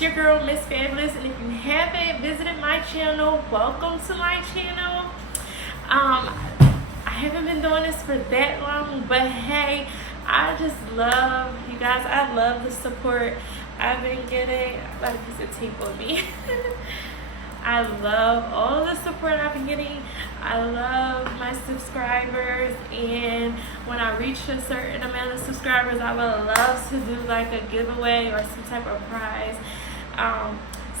It's your girl, Miss Fabulous, and if you haven't visited my channel, welcome to my channel. I haven't been doing this for that long, but hey, I just love you guys. I love the support I've been getting. I got a piece of tape on me. I love all the support I've been getting. I love my subscribers, and when I reach a certain amount of subscribers, I would love to do like a giveaway or some type of prize.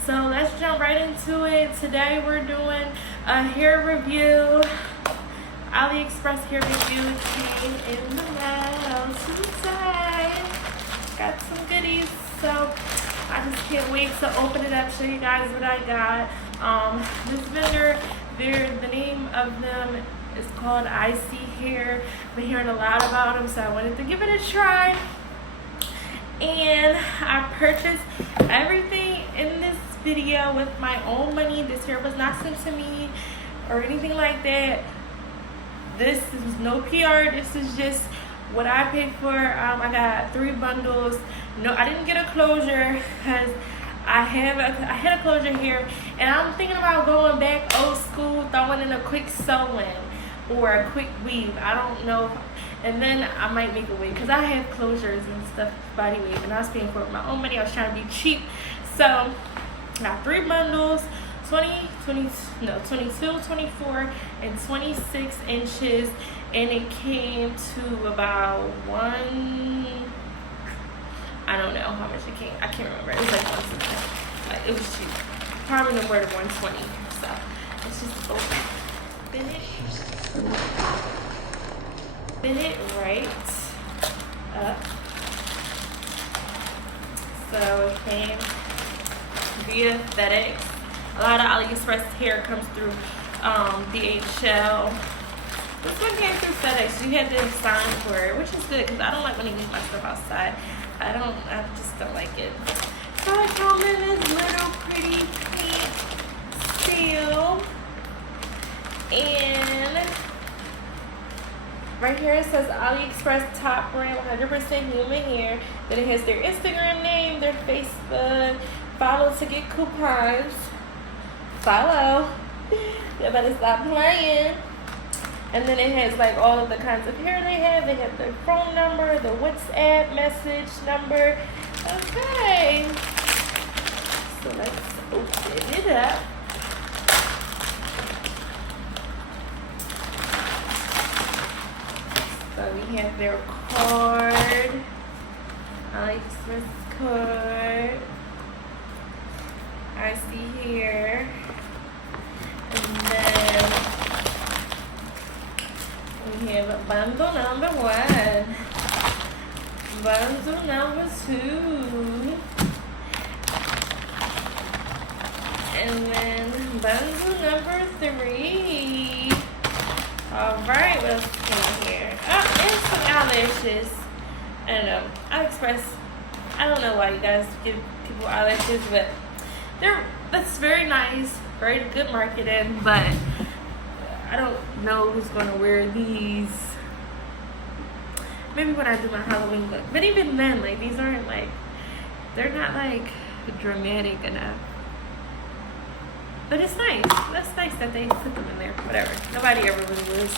So let's jump right into it. Today we're doing a hair review. Aliexpress hair review came in the mail today. Got some goodies, so I just can't wait to open it up, show you guys what I got. This vendor, the name of them is called Isee hair. I've been hearing a lot about them, so I wanted to give it a try. And I purchased everything in this video with my own money. This hair was not sent to me or anything like that. This is no PR. This is just what I paid for. I got 3 bundles. No, I didn't get a closure because I had a closure here, and I'm thinking about going back old school, throwing in a quick sew-in or a quick weave. I don't know, and then I might make a wig because I have closures and stuff, Bodywave, and I was paying for it with my own money. I was trying to be cheap, so I got 3 bundles, 22, 24, and 26 inches, and it came to about I don't know how much it came. I can't remember. It was like 160. Like, it was cheap. Probably no more than 120. So let's just open it right up. So it came via FedEx. A lot of Aliexpress hair comes through DHL. This one came through FedEx. You had to sign for it, which is good because I don't like when they leave my stuff outside. I just don't like it. So it comes in this little pretty pink seal. And right here it says Aliexpress top brand 100% human hair. Then it has their Instagram name, their Facebook. Follow to get coupons. Follow. You better stop playing. And then it has like all of the kinds of hair they have. They have their phone number, the WhatsApp message number. Okay. So let's open it up. So we have their card. Aliexpress card. Isee here. And then we have bundle number 1, bundle number 2, and then bundle number 3. Alright, what else is in here? Oh, and some eyelashes. I don't know. Aliexpress, I don't know why you guys give people eyelashes, but that's very nice, very good marketing, but I don't know who's gonna wear these. Maybe when I do my Halloween look. But even then, like, these aren't like, they're not like dramatic enough. But it's nice. That's nice that they put them in there. Whatever. Nobody ever really wears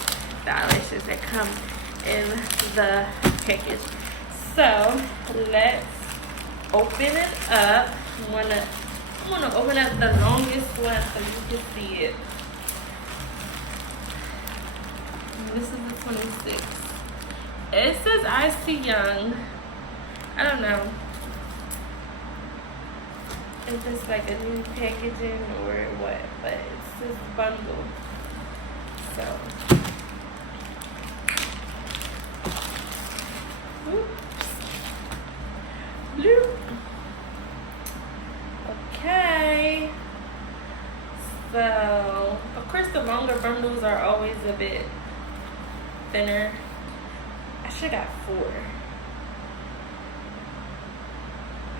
the eyelashes that come in the package. So let's open it up. I'm gonna open up the longest one so you can see it. This is the 26. It says Isee Young. I don't know if it's like a new packaging or what, but it's this bundle. So, oops. Bloop. Okay. So, of course, the longer bundles are always a bit thinner. I should have got 4.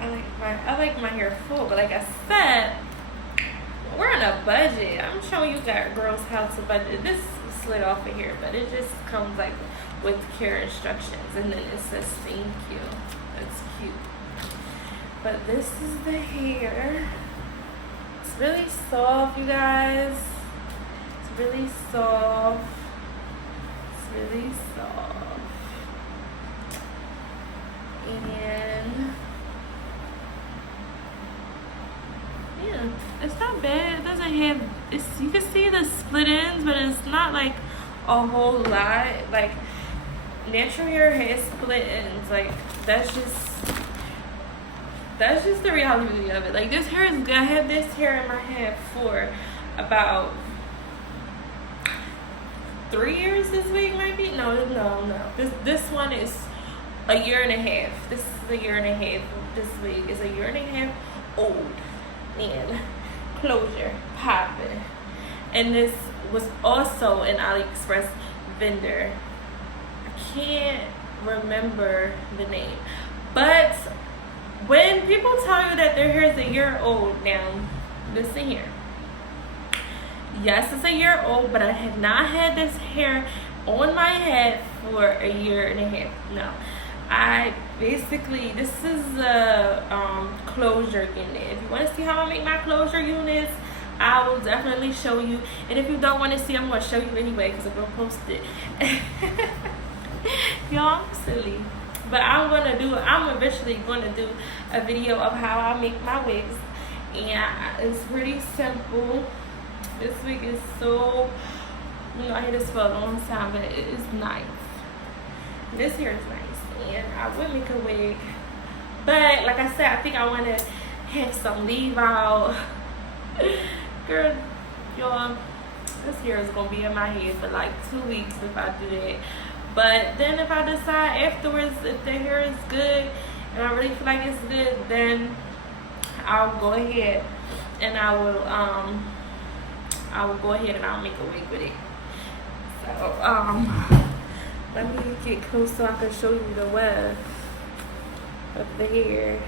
I like my hair full, but like I said, we're on a budget. I'm showing you girls how to budget. This slid off of here, but it just comes like with care instructions, and then it says thank you. That's cute. But this is the hair. It's really soft, you guys. It's really soft. It's really soft. And yeah, it's not bad. It doesn't have, it's, you can see the split ends, but it's not like a whole lot. Like, natural hair has split ends. Like, that's just the reality of it. Like, this hair is good. I had this hair in my head for about 3 years this week, maybe. No. This one is a year and a half. This is a year and a half. This wig is a year and a half old. And closure popping. And this was also an Aliexpress vendor. I can't remember the name, but when people tell you that their hair is a year old, now listen here. Yes, it's a year old, but I have not had this hair on my head for a year and a half. No, I basically, this is a closure unit. If you want to see how I make my closure units, I will definitely show you. And if you don't want to see, I'm going to show you anyway because I'm going to post it. Y'all, I'm silly. But I'm eventually going to do a video of how I make my wigs. And it's pretty simple. This wig is so, I had this for a long time, but it is nice. This hair is nice. And I would make a wig. But like I said, I think I want to have some leave out. Girl, y'all, this hair is going to be in my head for like 2 weeks if I do that. But then if I decide afterwards if the hair is good and I really feel like it's good, then I'll go ahead and I'll go ahead and I'll make a wig with it. So let me get close so I can show you the web of the hair.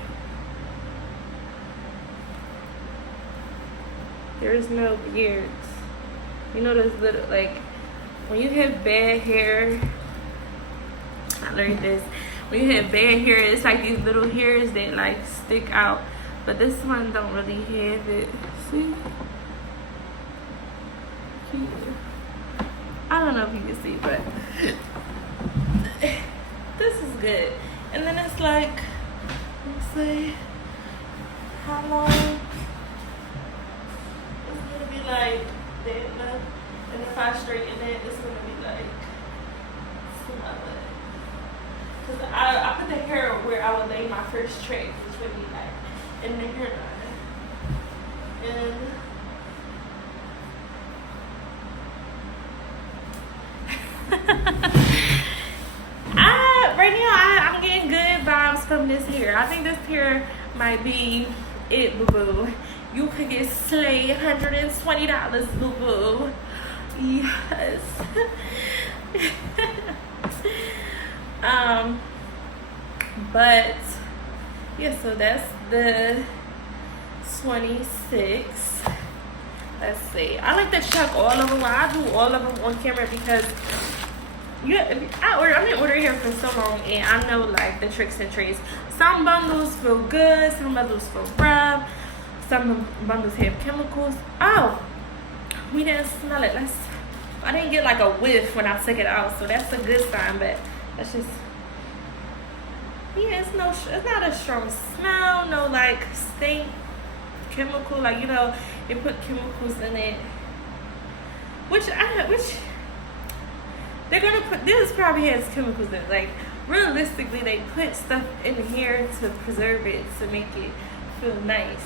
There's no beards. You know those little, like, when you have bad hair, I learned this. When you have bad hair, it's like these little hairs that like stick out. But this one don't really have it. See? I don't know if you can see, but this is good. And then it's like, let's see, how long? It's gonna be like that. And if I straighten it, it's gonna be like, because I put the hair where I would lay my first tray, which would be like in the hairline. And right now I'm getting good vibes from this hair. I think this hair might be it, boo-boo. You could get slay $120, boo-boo. Yes. But yeah, so that's the 26. Let's see. I like to check all of them. I do all of them on camera because I've been ordering here for so long, and I know like the tricks and trades. Some bundles feel good, some bundles feel rough, some bundles have chemicals. Oh, we didn't smell it. I didn't get like a whiff when I took it out, so that's a good sign. But that's just, yeah, it's not a strong smell, no like stink chemical, like, you know, they put chemicals in it, which they're gonna put, this probably has chemicals in it. Like, realistically, they put stuff in here to preserve it, to make it feel nice.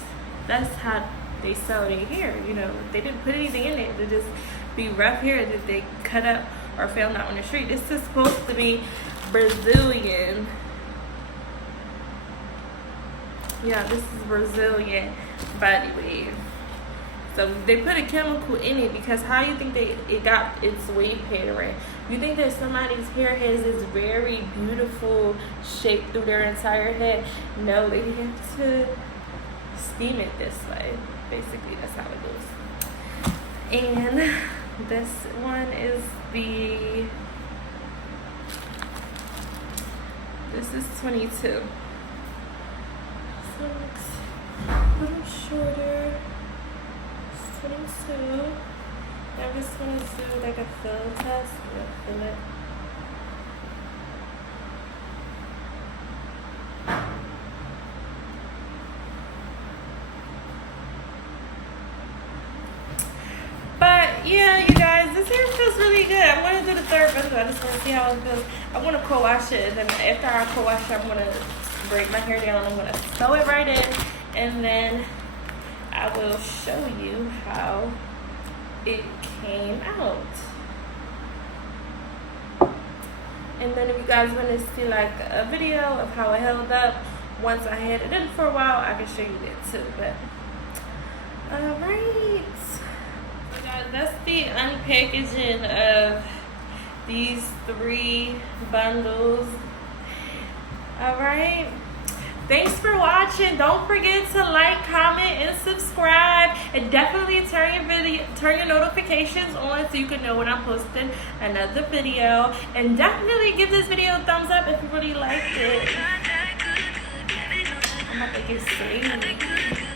That's how they sell their hair, you know. They didn't put anything in it to just be rough hair that they cut up or found out on the street. This is supposed to be Brazilian. Yeah, this is Brazilian Bodywave. So they put a chemical in it because how you think it got its wave pattern? You think that somebody's hair has this very beautiful shape through their entire head? No, they have to steam it this way. Basically, that's how it goes. And this one is this is 22. one looks a little shorter. It's 22. I just want to do like a fill test. Fill it. But yeah, you guys, this hair feels really good. I'm going to do the third bundle. I just want to see how it feels. I want to co-wash it, and then after I co-wash it, I'm going to break my hair down. I'm going to sew it right in, and then I will show you how it came out. And then if you guys want to see like a video of how it held up once I had it in for a while, I can show you that too. But alright, so guys, that's the unpackaging of these 3 bundles. Alright, thanks for watching. Don't forget to like, comment, and subscribe, and definitely turn your notifications on so you can know when I'm posting another video. And definitely give this video a thumbs up if you really liked it. I'm about to get saved.